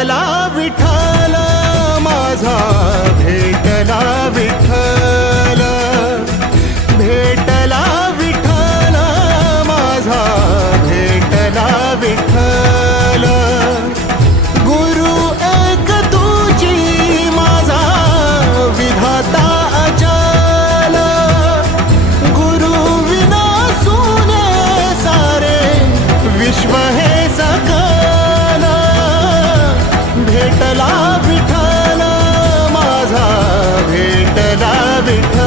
भेटला विठ्ठल माझा, भेटला विठ्ठल, भेटला विठ्ठल माझा, भेटला विठ्ठल. गुरु एक तुझी माझा विधाता अचल, गुरु विना सुने सारे विश्व हे सकल. भेटला विठ्ठल माझा, भेटला विठ्ठल.